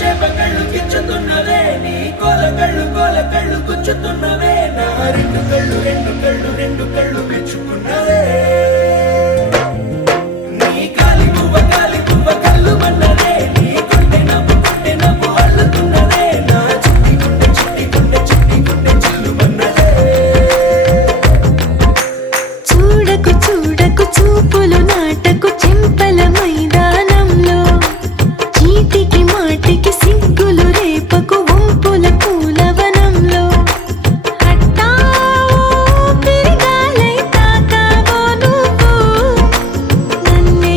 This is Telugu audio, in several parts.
చేపకళ్ళు గిచ్చుతున్నవే నీ కోల కళ్ళు గుచ్చుతున్నవే నా రెండు కళ్ళు పెంచుకున్నవే నీ కాలి పువ్వ కళ్ళు మన్నదే నీ కొంటె నవ్వు అల్లుతున్నదే నా చిట్టి గుండె చిల్లు మన్నదే చూడకు చూపులు నాటకు చెంపల మైదానంలో చీటికి మాటికి సిగ్గులు రేపకు వంపుల పూలవనంలో తిరగాలై తాకావో నువ్వు నన్నే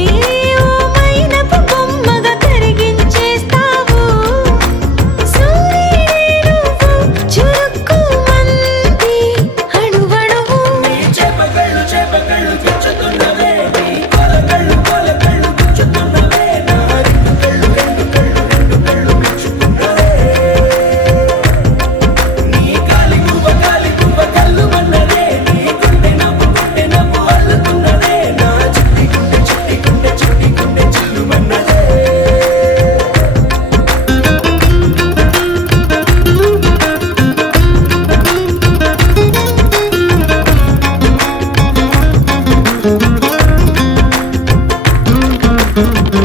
ఓ మైనపు బొమ్మగా కరిగించేస్తావు సూర్యుడే నువ్వు చురుక్కుమంది అణువణువు నీ చేపకళ్ళు గిచ్చుతున్నవే నీ కోల కళ్ళు గుచ్చుతున్నవే నా రెండు కళ్ళు పెంచుకున్నవే నీ కాలి పువ్వ కళ్ళు మన్నదే నీ కొంటె నవ్వు అల్లుతున్నదే నా చిట్టి గుండె చిల్లు మన్నదే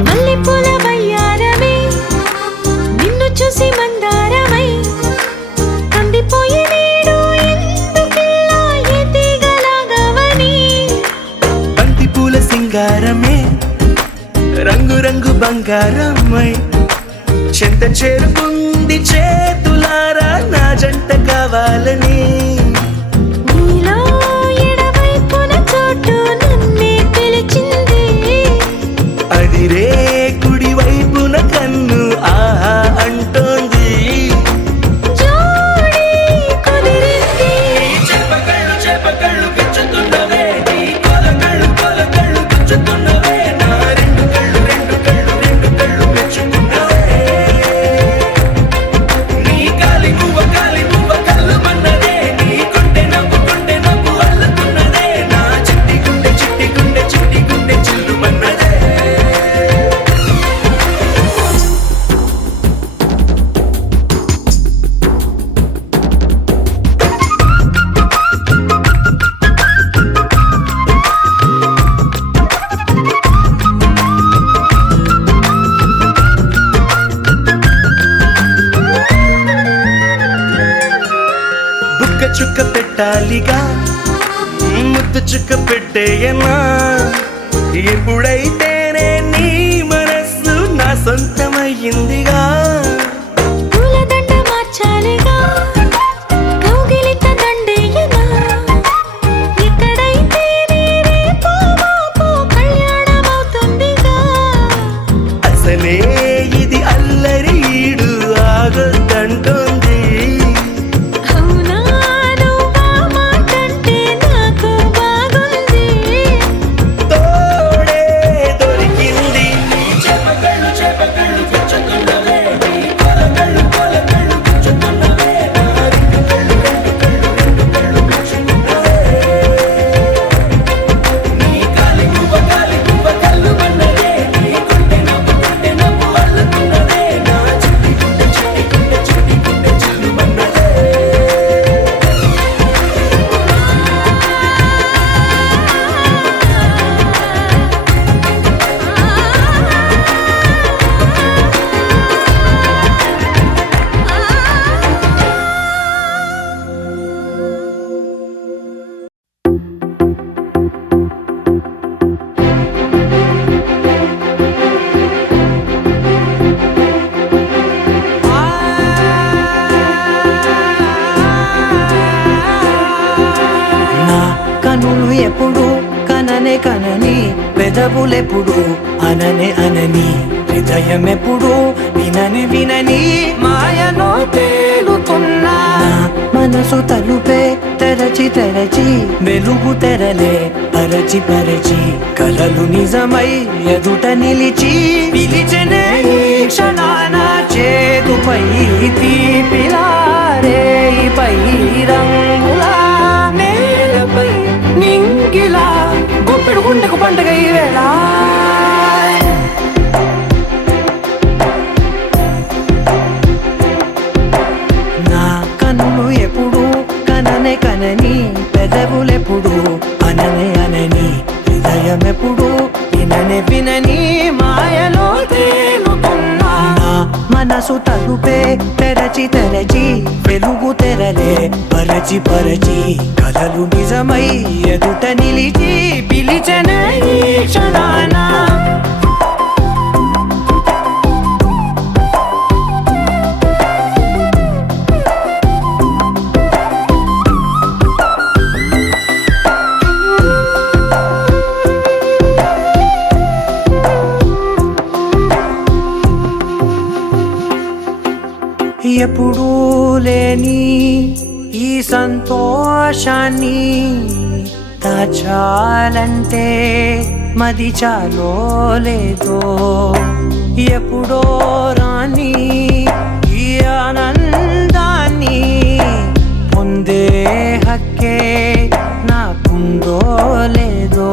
మల్లెపూల వయ్యారమే నిన్ను చూసి మందారమై కందిపోయి నేడు ఎందుకిలా ఎదిగలాగవని బంతి పూల సింగారమే రంగు బంగారమై చెంత చేరుకుంది చేతులారా నా జంట కావాలని నీలో ఎడవైపున చోటు నన్నే పిలిచింది అదిరే కుడి వైపున కన్ను ఆహా అంటోంది జోడి కుదిరింది చేపకళ్ళు గిచ్చుతున్నవే నీ కోల కళ్ళు గుచ్చుతున్నవే నా రెండు కళ్ళు మెచ్చుకున్నవే నీ కాలి పువ్వ కళ్ళు మన్నదే నీ కొంటె నవ్వు అల్లుతున్నదే నా చిట్టి గుండె చిల్లు మన్నదే బుక్క చుక్క పెట్టాలిగా ముద్దు చుక్క పెట్టేయనా ఎప్పుడైతేనే నీ మనస్సు నా సొంతమయ్యిందిగా పూలదండ మార్చాలిగా కౌగిలిత దండేయనా ఎక్కడైతే రేపో మాపో కళ్యాణమవుతుందిగా అసలే ఇది అల్లరి ఈడు ఆగొద్దంటోంది అవునా నువ్వా మాటంటే నాకు బాగుంది తోడే దొరికింది నీ చేపకళ్ళు గుచ్చుతున్నవే నీ కోల కళ్ళు గుచ్చుతున్నవే నా రెండు కళ్ళు మెచ్చుకున్నవే నీ కాలి పువ్వ కళ్ళు మన్నదే నీ కొంటె నవ్వు అల్లుతున్నదే నా చిట్టి గుండె చిల్లు మన్నదే నా కనులు ఎప్పుడు కనని పెదవులెప్పుడు అనని హృదయం ఎప్పుడు వినని మాయలో తేలుతున్నా నా మనసు తలుపే తెరచి వెలుగు తెరలే పరచి కలలు నిజమై ఎదుట నిలిచి పిలిచెనే ఈ క్షణాన చేదుపై తీపిలారే పై రంగులా నేలపై నింగిలా గుప్పెడు గుండెకు పండుగ ఈ వేళ మనసు తలుపే తెరచి తెరచి వెలుగు తెరలే పరచి పరచి కలలు నిజమై ఎదుట నిలిచి పిలిచెనే ఈ క్షణాన ఎప్పుడూ లేని ఈ సంతోషాన్ని దాచాలంటే మది చాలో లేదో ఎప్పుడో రాని ఈ ఆనందాన్ని పొందే హక్కే నాకుందో లేదో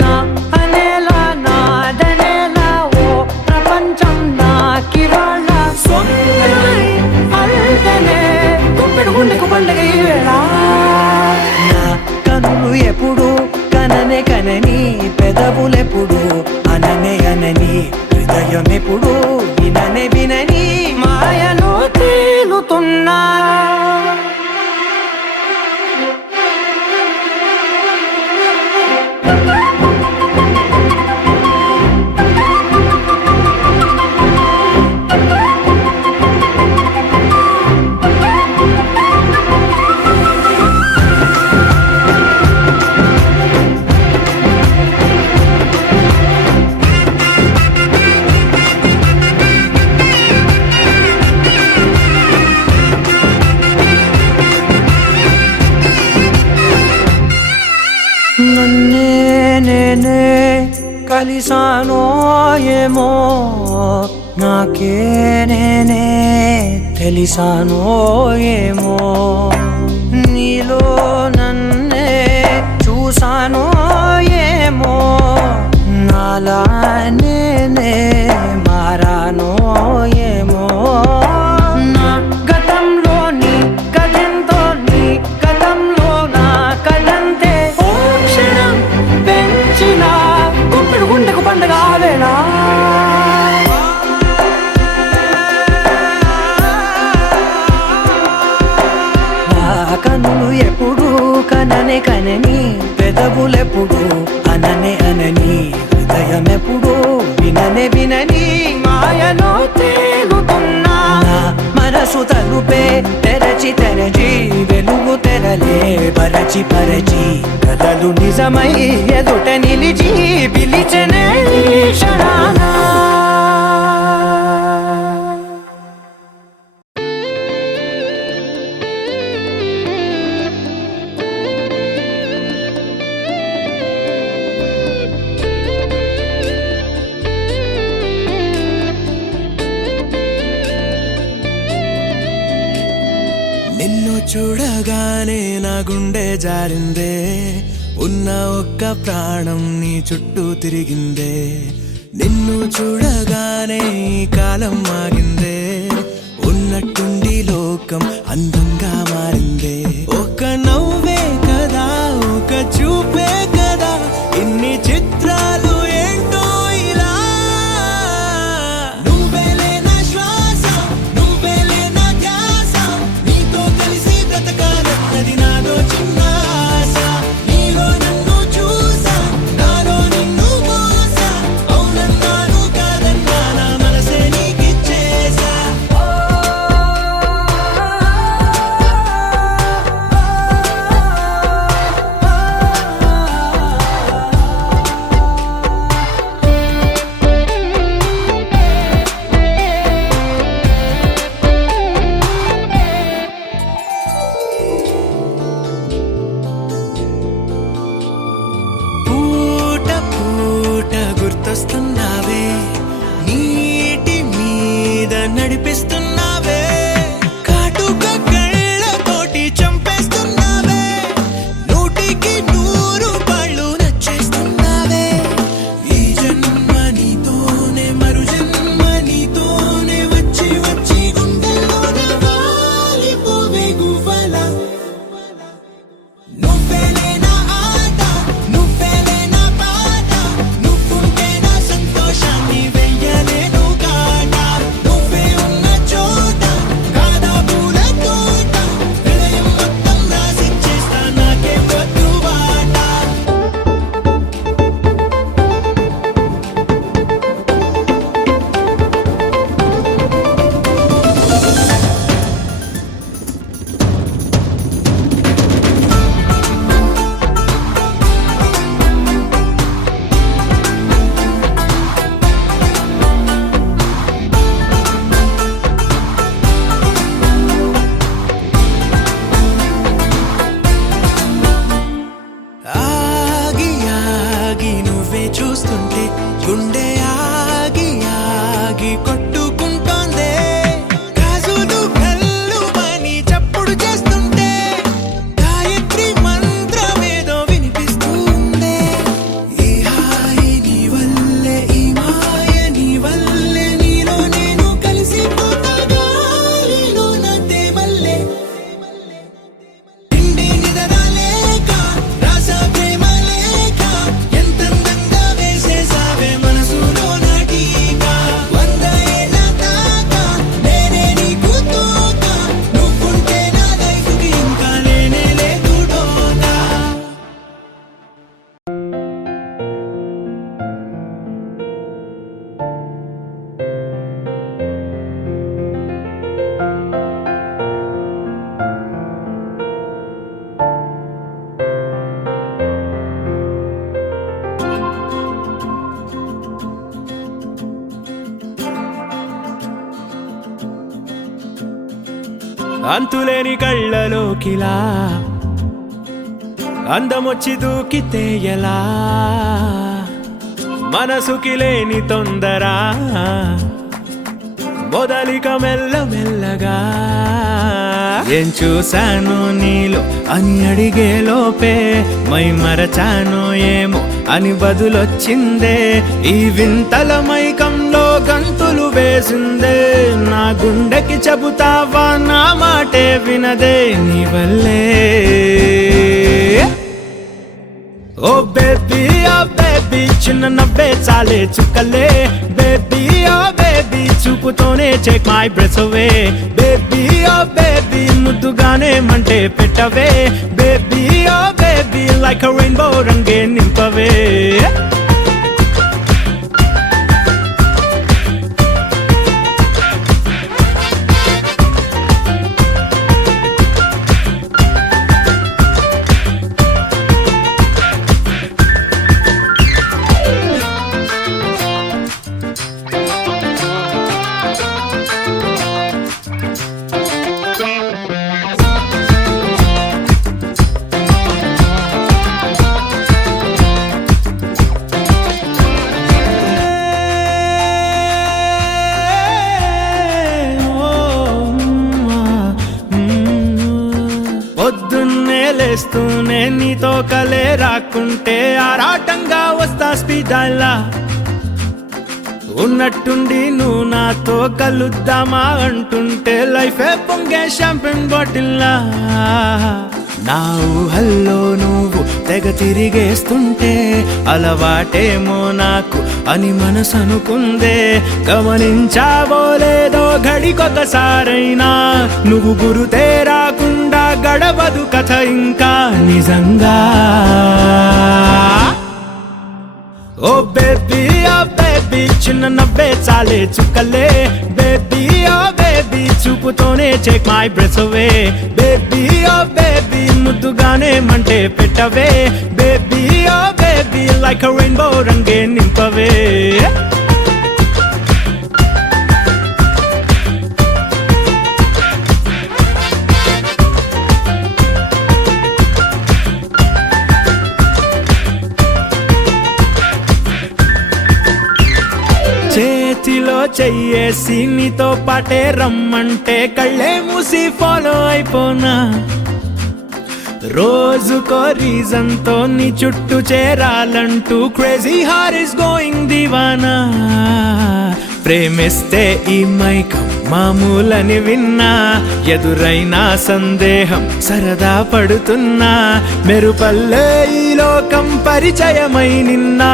నా అనేలా నాదనేలా ఓ ప్రపంచం నాకివాళ్ళ సొంతమై అల్దనే గుప్పెడు గుండెకు పండగ ఈ వేళ నా కనులు ఎప్పుడు కననే కనని పెదవులెప్పుడు అననే అనని హృదయం ఎప్పుడు విననే వినని మాయలో తేలుతున్నా నన్నే నేనే కలిసానో ఏమో నాకే నేనే తెలిసానో ఏమో నీలో నన్నే చూసానో ఏమో నాలా నేనే మారానో ఏమో నా గతంలోని గతంతో నీ గతంలో నా కదంతే ఓ క్షణం పెంచిన గుప్పెడు గుండెకు పండగ వేళ కనులు ఎప్పుడు కననే కనని పెదవులెప్పుడు అననే అనని హృదయం ఎప్పుడు విననే వినని మాయలో తేలుతున్నా నా మనసు తలుపే తెరచి తెరచి వెలుగు తెరలే పరచి పరచి కలలు నిజమై ఎదుట నిలిచి పిలిచెనే ఈ క్షణాన నిన్ను చూడగానే నా గుండె జారిందే ఉన్న ఒక్క ప్రాణం నీ చుట్టూ తిరిగిందే నిన్ను చూడగానే ఈ కాలం ఆగిందే ఉన్నట్టుండి లోకం అందంగా మారిందే ఒక నవ్వే కదా ఒక చూపే కదా ఇన్ని చిత్రాలు ఏంటో ఇలా నువ్వేలే నా శ్వాస నువ్వేలే నా ధ్యాస నీతో కలిసి బ్రతకాలన్నది నాదో చిన్న ఆశ నీలో నన్ను చూసా నాలో నిన్ను మోసా అవునన్నాను కాదన్నా నా మనసే నీకిచ్చేసా పూట పూట గుర్తొస్తున్నావే నీటి మీద నడిపిస్తున్నావే కాటుక కళ్ళతోటి చంపేస్తున్నావే నూటికి 100 పళ్ళు నచ్చేస్తున్నావే ఈ జన్మ నీతోనే మరు జన్మ నీతోనే వచ్చి వచ్చి గుండెల్లోన వాలిపోవే గువ్వలా నువ్వేలే నా ఆట నువ్వేలే నా పాట నువ్వుంటే నా సంతోషాన్ని వెయ్యలేను కాట అంతులేని కళ్ళలోకిలా అందమొచ్చి దూకితే ఎలా మనసుకి లేని తొందర మొదలిక మెల్లమెల్లగా ఏం చూశాను నీలో అని అడిగే లోపే మై మరచాను ఏమో అని బదులొచ్చిందే ఈ వింతల మైకంలో గంతులు వేసిందే నా గుండెకి చెబుతావా నా మాటే వినదే నీ వల్లే ఓ బేబీ చిన్న నవ్వే చాలే చుక్కలే బేబీ ఓ బేబీ చూపుతోనే take my breath away baby oh baby ముద్దుగానే మంటే పెట్టవే baby oh baby like a rainbow రంగే నింపవే పొద్దున్నే లేస్తూనే నీతో కలే రాకుంటే ఆరాటంగా వస్తా స్పీడాల్లా ఉన్నట్టుండి నువ్వు నాతో కలుద్దామా అంటుంటే లైఫే పొంగే షాంపెన్ బాటిల్లా నా ఊహల్లో నువ్వు తెగ తిరిగేస్తుంటే అలవాటేమో నాకు అని మనసు అనుకుందే గమనించావో లేదో గడికొకసారైనా నువ్వు గురుతే రాకుండా గడవదు కథ ఇంకా నిజంగా ఓ బేబీ చిన్న నవ్వే చాలే చుక్కలే బేబీ ఓ బేబీ చూపుతోనే take my breath away baby oh baby ముద్దుగానే మంటే పెట్టవే baby oh baby like a rainbow రంగే నింపవే చేతిలో చెయ్యేసి నీతో పాటే రమ్మంటే కళ్ళే మూసి ఫాలో అయిపోనా రోజుకో రీజన్ తో నీ చుట్టూ చేరాలంటూ క్రేజీ హార్ ఇస్ గోయింగ్ దివానా ప్రేమిస్తే ఈ మైకం మామూలని విన్నా ఎదురైనా సందేహం సరదా పడుతున్నా మెరుపల్లే ఈ లోకం పరిచయమై నిన్నా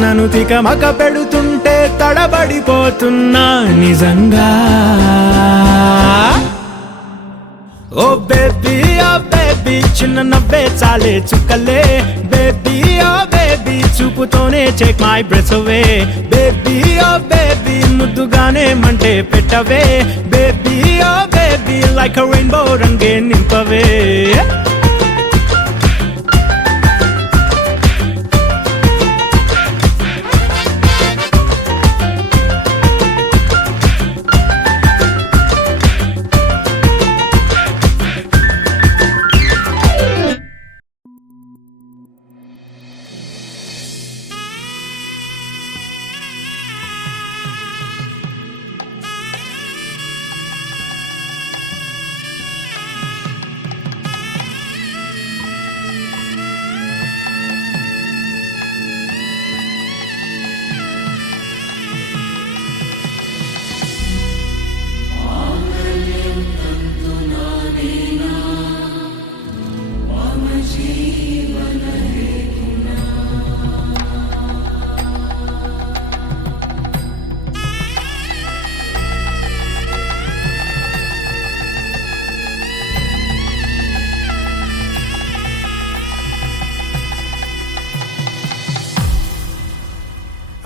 నన్ను తికమక పెడుతుంటే తడబడిపోతున్నా నిజంగా ఓ బేబీ చిన్న నవ్వే చాలే చుక్కలే బేబీ ఓ బేబీ చూపుతోనే take my breath away baby oh baby ముద్దుగానే మంటే పెట్టవే baby oh baby like a rainbow రంగే నింపవే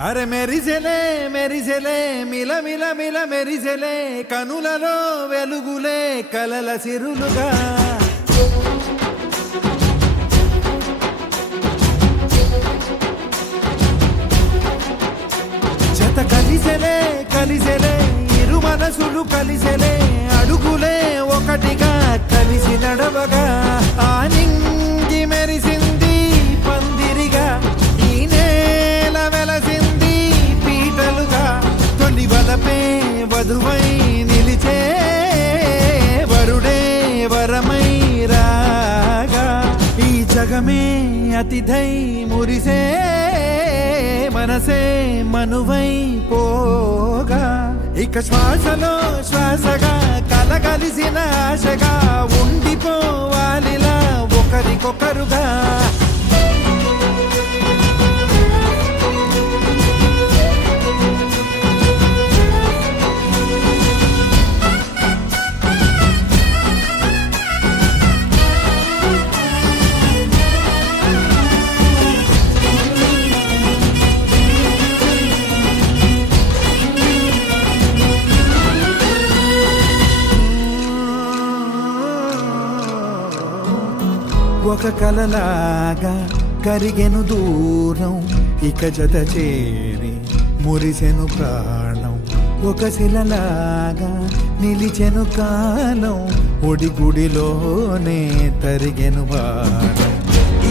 అరే మెరిసెలే మెరిసెలే మిల మిల మిల మెరిసెలే కనులలో వెలుగులే కలల సిరులుగా జత కలిసెలే కలిసెలే ఇరు మనసులు కలిసెలే అడుగులే ఒకటిగా కలిసి నడవగా ఆ నింగి మెరిసింది పందిరిగా ఈ నేల వెలసింది పీటలుగా తొలి వలపే వధువై నిలిచే వరుడే వరమై రాగా ఈ జగమే అతిథై మురిసే మనసే మనువై పోగా ఇక శ్వాసలో శ్వాసగా కలగలిసిన ఆశగా ఉండిపోవాలిలా ఒకరికొకరుగా ఒక కలలాగా కరిగెను దూరం ఇక జత చేరి మురిసెను ప్రాణం ఒక శిలలాగా నిలిచెను కాలం ఒడిగుడిలోనే తరిగెను వారం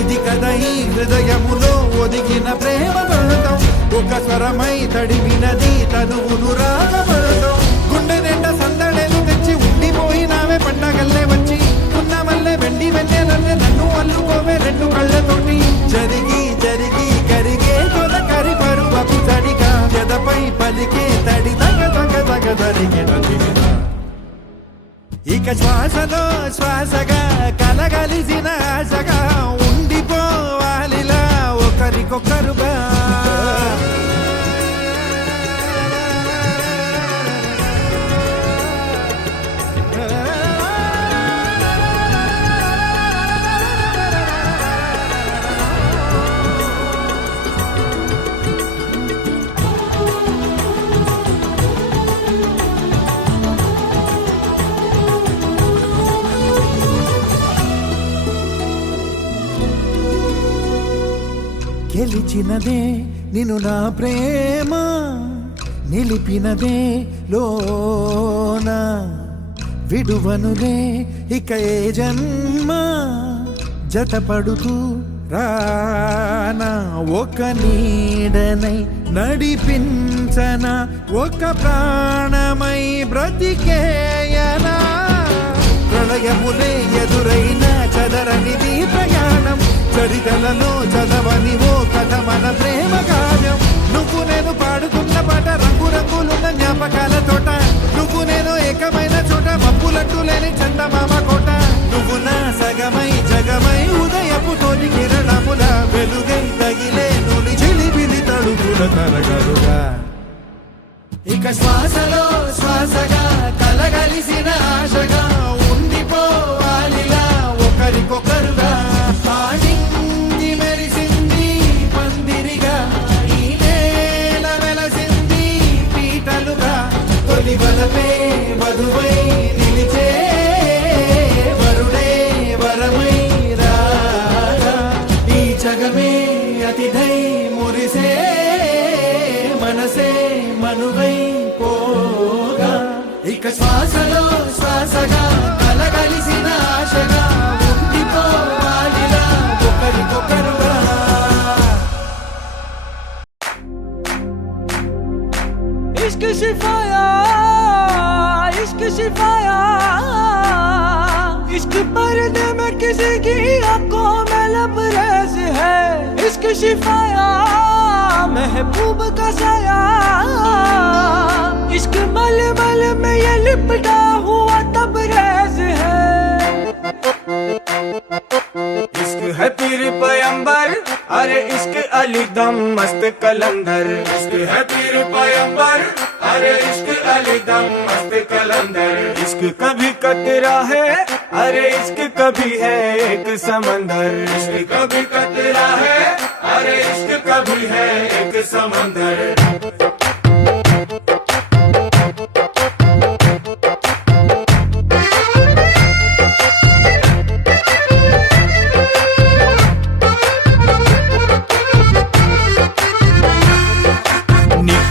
ఇది కదా ఈ హృదయములో ఒదిగిన ప్రేమ పడతాం ఒక స్వరమై తడివినది తనువును రాగపడతాం గుండె నిండా సందడేలు తెచ్చి ఉండిపోయినావే పండగల్లే వచ్చి ఉన్న మల్లె వెండి వెన్నెలల్లే నన్ను అల్లుకోవే రెండు కళ్ళతోటి జరిగి జరిగి కరిగే తొలకరి పరువపు తడిగా ఎదపై పలికే తడి తగ తగ తగ జరిగిన ఇక శ్వాసలో శ్వాసగా కలగలిసిన ఆశగా ఉండిపోవాలిలా ఒకరికొకరుగా గెలిచినదే నిన్ను నా ప్రేమ నిలిపినదే లోన విడువనులే ఇక ఏ జన్మ జతపడుతూ రానా ఒక నీడనై నడిపించన ఒక ప్రాణమై బ్రతికేయనా ప్రళయములే ఎదురైన చదరనిది ప్రయాణం చరితలలో చదవని ఓ కథ మన ప్రేమ కావ్యం నువ్వు నేను పాడుతున్న పాట రంగు రంగులున్న జ్ఞాపకాల తోట నువ్వు నేను ఏకమైన చోట మప్పులట్టు లేని చందమామ కోట నువ్వు నా సగమై జగమై ఉదయపు తోని కిరణముల వెలుగై తగిలే నులి చిలిపిలి తడుపుల తరగలుగా ఇక శ్వాసలో శ్వాసగా కలగలిసిన ఆశగా ఉండిపోవాలిలా ఒకరికొకరుగా పాడింది మెరిసింది పందిరిగా ఈ నేల వెలసింది పీటలుగా తొలి వలపే వధువై నిలిచే వరుడే వరమై రాగా ఈ జగమే అతిథై మురిసే మనసే మనువై పోగా ఇక శ్వాసలో శ్వాసగా కలగలిసిన ఆశగా ఉండిపోవాలిలా ఒకరికొకరుగా इश्क शिफाया इश्क शिफाया इश्क पर्दे में किसी की आंखों में लबरेज है इश्क शिफाया महबूब का साया इश्क मलमल में ये लिपटा हुआ तबरेज है इश्क है पीर पैगंबर अरे इश्क अली दम मस्त कलंदर इश्क है पीर पैगंबर अरे इश्क अली दम मस्त कलंदर इश्क कभी कतरा है अरे इश्क कभी है एक समंदर इश्क कभी कतरा है अरे इश्क कभी है एक समंदर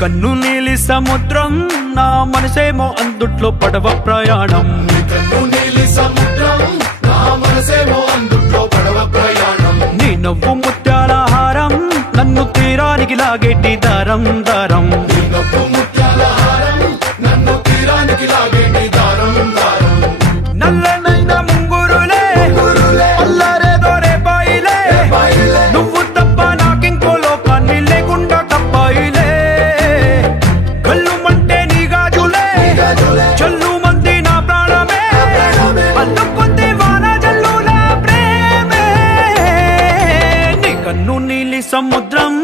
కన్ను నీలి సముద్రం నా మనసేమో అందుట్లో పడవ ప్రయాణం కన్ను నీలి సముద్రం నా మనసేమో అందుట్లో పడవ ప్రయాణం నీ నవ్వు ముత్యాల హారం నన్ను తీరానికి లాగేటి దారం దారం నీ నవ్వు ముత్యాల హారం నన్ను తీరానికి లాగేటి దారం దారం నల్లనైన ముంగురులే అల్లారేదో రేపాయిలే బాయిలే నువ్వు తప్ప నాకింకో లోకాన్ని లేకుండా కప్పాయిలే కళ్ళు మంటే నీ గాజులే గాజులే చల్లు మంది నా ప్రాణమే ప్రాణమే. అందుకుంది వాన జల్లుల ప్రేమే నీ కన్ను నీలి సముద్రం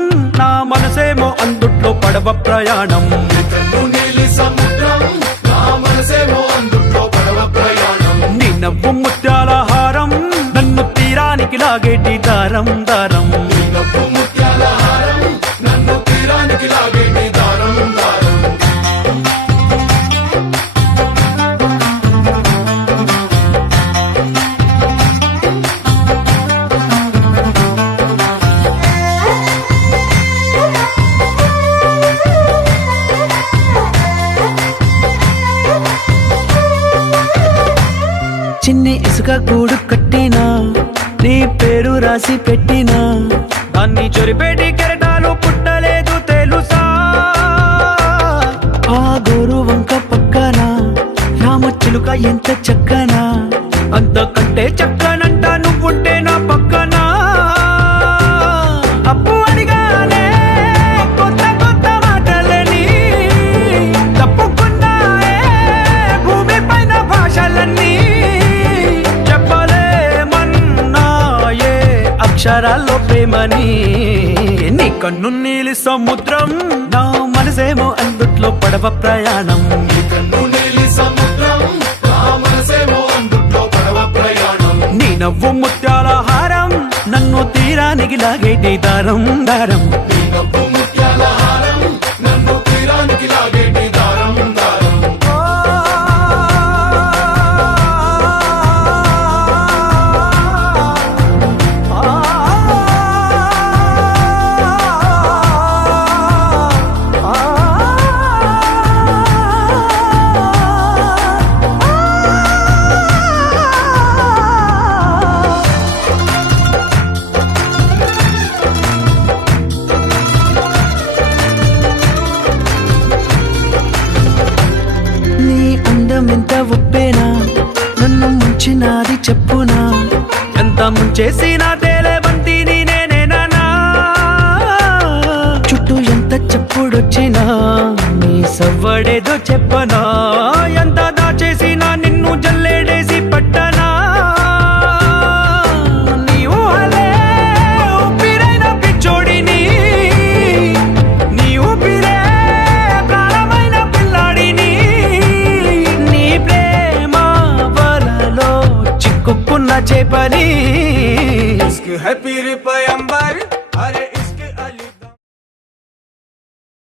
నా మనసేమో అందుట్లో పడవ ప్రయాణం కన్ను నీలి సముద్రం నా మనసేమో అందుట్లో పడవ ప్రయాణం నీ నవ్వు ముత్యాల హారం నన్ను తీరానికి లాగేటి దారం దారం నీ నవ్వు ముత్యాల హారం నన్ను తీరానికి లాగేటి దారం దారం చిన్ని ఇసుక గూడు కట్టినా నీ పేరు రాసి పెట్టినా దాన్ని చొరిపేటి కెరటాలు పుట్టలేదు తెలుసా ఆ గోరు వంక పక్కన రామచిలుక ఎంత చక్కనా అంతకంటే చక్కనంట నువ్వుంటే నా పక్కన అప్పు అడిగానే కొత్త కొత్త మాటలని తప్పుకున్నాయే భూమి పైన భాషలన్నీ చెప్పలేమన్నాయే అక్షరాల్లో ప్రేమని నీ కన్ను నీలి సముద్రం నా మనసేమో అందుట్లో పడవ ప్రయాణం కన్ను నీలి సముద్రం నా మనసేమో అందుట్లో పడవ ప్రయాణం నీ నవ్వు ముత్యాల హారం నన్ను తీరానికి లాగేటి దారం దారం నీ నవ్వు ముత్యాల హారం నన్ను తీరానికి లాగేటి దారం దారం నీ అందం ఎంత ఒప్పేనా నన్ను ముంచినాది చెప్పునా ఎంత ముంచేసినా తేలేవంతి నేనేనా చుట్టూ ఎంత చెప్పుడొచ్చినా నీ సవ్వడేదో చెప్పనా ఎంత దాచేసినా నిన్ను జల్లేడేసి పట్టనా నీ ఊహలే ఊపిరైన పిచ్చోడిని నీ ఊపిరే ప్రాణమైన పిల్లాడిని నీ ప్రేమ వలలో చిక్కుకున్న చేపని इश्क है पीर पैगंबर अरे